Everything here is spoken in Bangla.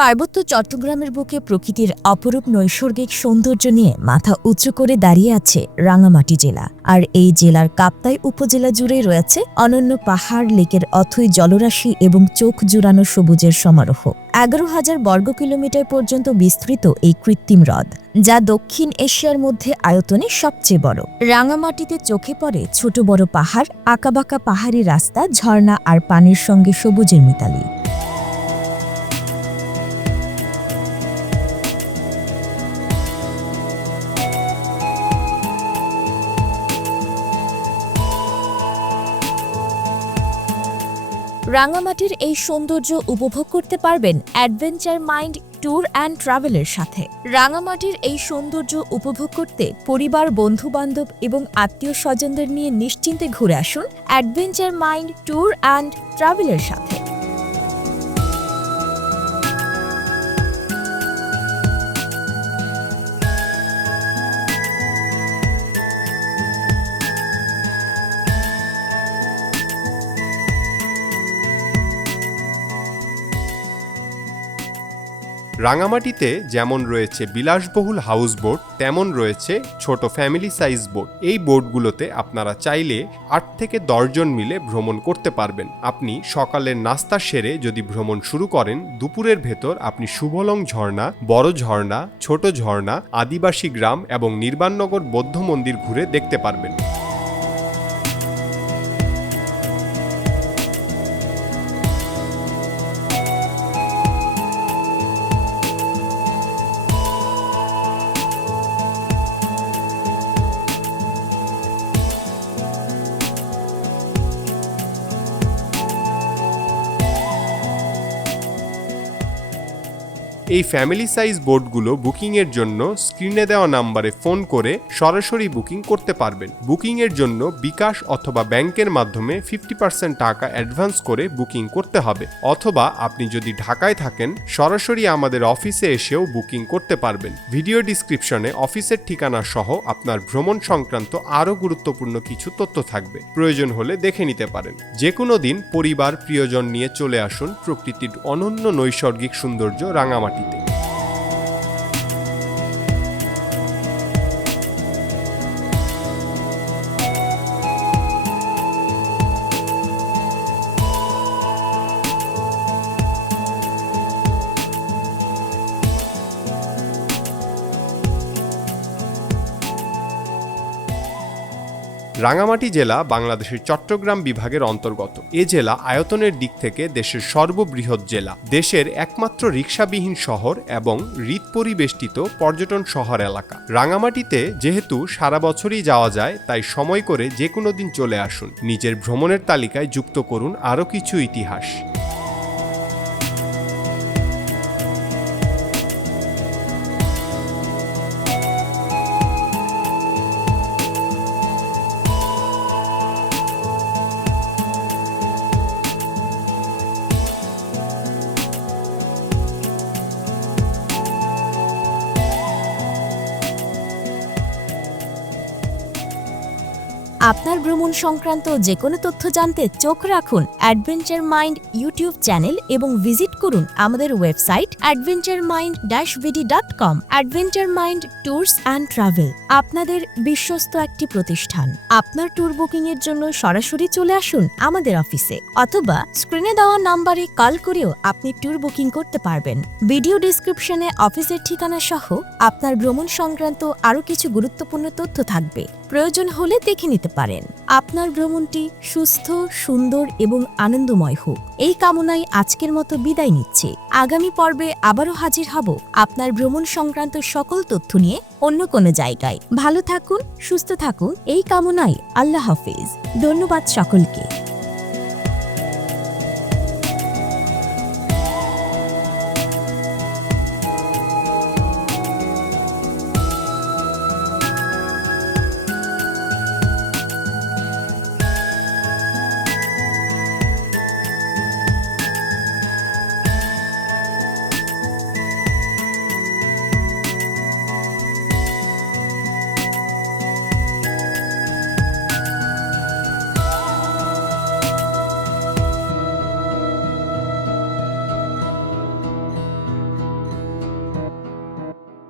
পার্বত্য চট্টগ্রামের বুকে প্রকৃতির অপরূপ নৈসর্গিক সৌন্দর্য নিয়ে মাথা উঁচু করে দাঁড়িয়ে আছে রাঙামাটি জেলা। আর এই জেলার কাপ্তাই উপজেলা জুড়েই রয়েছে অনন্য পাহাড়, লেকের অথই জলরাশি এবং চোখ জুড়ানো সবুজের সমারোহ। এগারো হাজার বর্গ কিলোমিটার পর্যন্ত বিস্তৃত এই কৃত্রিম হ্রদ, যা দক্ষিণ এশিয়ার মধ্যে আয়তনে সবচেয়ে বড়। রাঙামাটিতে চোখে পড়ে ছোট বড় পাহাড় আঁকাবাঁকা পাহাড়ি রাস্তা, ঝর্ণা আর পানির সঙ্গে সবুজের মিতালি। রাঙামাটির এই সৌন্দর্য উপভোগ করতে পারবেন অ্যাডভেঞ্চার মাইন্ড ট্যুর অ্যান্ড ট্রাভেলের সাথে। রাঙামাটির এই সৌন্দর্য উপভোগ করতে পরিবার বন্ধু বান্ধব এবং আত্মীয় স্বজনদের নিয়ে নিশ্চিন্তে ঘুরে আসুন অ্যাডভেঞ্চার মাইন্ড ট্যুর অ্যান্ড ট্রাভেলের সাথে। রাঙামাটিতে যেমন রয়েছে বিলাসবহুল হাউসবোট তেমন রয়েছে ছোট ফ্যামিলি সাইজ বোট এই বোটগুলোতে আপনারা চাইলে আট থেকে দশজন মিলে ভ্রমণ করতে পারবেন। আপনি সকালের নাস্তা সেরে যদি ভ্রমণ শুরু করেন, দুপুরের ভেতর আপনি শুভলং ঝর্ণা, বড় ঝর্ণা, ছোট ঝর্ণা, আদিবাসী গ্রাম এবং নির্বাণনগর বৌদ্ধ মন্দির ঘুরে দেখতে পারবেন। এই ফ্যামিলি সাইজ বোটগুলো বুকিংয়ের জন্য স্ক্রিনে দেওয়া নাম্বারে ফোন করে সরাসরি বুকিং করতে পারবেন। বুকিংয়ের জন্য বিকাশ অথবা ব্যাংকের মাধ্যমে ফিফটি পার্সেন্ট টাকা অ্যাডভান্স করে বুকিং করতে হবে। অথবা আপনি যদি ঢাকায় থাকেন, সরাসরি আমাদের অফিসে এসেও বুকিং করতে পারবেন। ভিডিও ডিসক্রিপশনে অফিসের ঠিকানা সহ আপনার ভ্রমণ সংক্রান্ত আরও গুরুত্বপূর্ণ কিছু তথ্য থাকবে। প্রয়োজন হলে দেখে নিতে পারেন। যে কোনো দিন পরিবার, প্রিয়জন নিয়ে চলে আসুন প্রকৃতির অনন্য নৈসর্গিক সৌন্দর্য রাঙামাটিতে রাঙামাটি জেলা বাংলাদেশের চট্টগ্রাম বিভাগের অন্তর্গত। এ জেলা আয়তনের দিক থেকে দেশের সর্ববৃহৎ জেলা। দেশের একমাত্র রিক্সাবিহীন শহর এবং হৃদ পরিবেষ্টিত পর্যটন শহর এলাকা। রাঙামাটিতে যেহেতু সারা বছরই যাওয়া যায়, তাই সময় করে যে কোনো দিন চলে আসুন। নিজের ভ্রমণের তালিকায় যুক্ত করুন আরও কিছু ইতিহাস। আপনার ভ্রমণ সংক্রান্ত যে কোনো তথ্য জানতে চোখ রাখুন অ্যাডভেঞ্চার মাইন্ড ইউটিউব চ্যানেল এবং ভিজিট করুন আমাদের website adventure mind dash VD dot com adventure mind tours and travel আপনাদের বিশ্বস্ত একটি প্রতিষ্ঠান। আপনার ট্যুর বুকিং এর জন্য সরাসরি চলে আসুন আমাদের অফিসে, অথবা স্ক্রিনে দেওয়া নাম্বারে কল করেও আপনি ট্যুর বুকিং করতে পারবেন। ভিডিও ডিসক্রিপশনে অফিসের ঠিকানা সহ আপনার ভ্রমণ সংক্রান্ত আরও কিছু গুরুত্বপূর্ণ তথ্য থাকবে। প্রয়োজন হলে দেখে নিতে পারেন। আপনার ভ্রমণটি সুস্থ, সুন্দর এবং আনন্দময় হোক। এই কামনায় আজকের মতো বিদায় নিচ্ছে। আগামী পর্বে আবারও হাজির হব আপনার ভ্রমণ সংক্রান্ত সকল তথ্য নিয়ে অন্য কোনো জায়গায়। ভালো থাকুন, সুস্থ থাকুন। এই কামনায় আল্লাহ হাফিজ। ধন্যবাদ সকলকে।